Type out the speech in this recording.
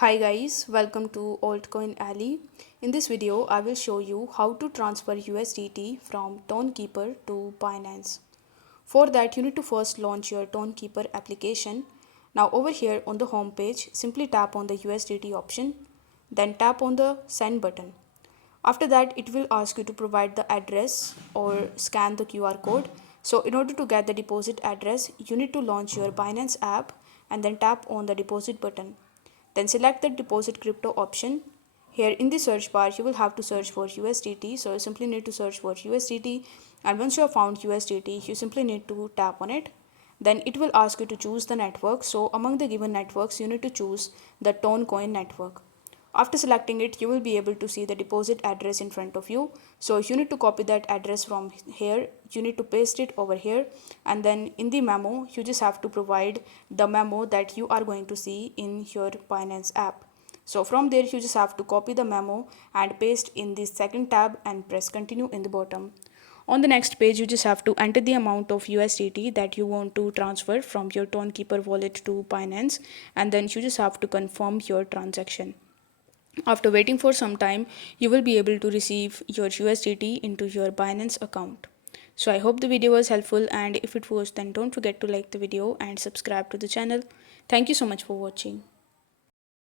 Hi guys, welcome to Altcoin Alley. In this video, I will show you how to transfer USDT from Tonkeeper to Binance. For that, you need to first launch your Tonkeeper application. Now over here on the home page, simply tap on the USDT option, then tap on the send button. After that, it will ask you to provide the address or scan the QR code. So in order to get the deposit address, you need to launch your Binance app and then tap on the deposit button. Then select the deposit crypto option. Here in the search bar, you will have to search for USDT. So you simply need to search for USDT. And once you have found USDT, you simply need to tap on it. Then it will ask you to choose the network. So among the given networks, you need to choose the Toncoin network. After selecting it, you will be able to see the deposit address in front of you. So you need to copy that address from here. You need to paste it over here. And then in the memo, you just have to provide the memo that you are going to see in your Binance app. So from there, you just have to copy the memo and paste in the second tab and press continue in the bottom. On the next page, you just have to enter the amount of USDT that you want to transfer from your Tonkeeper wallet to Binance, and then you just have to confirm your transaction. After waiting for some time, you will be able to receive your USDT into your Binance account. So I hope the video was helpful, and if it was, then don't forget to like the video and subscribe to the channel. Thank you so much for watching.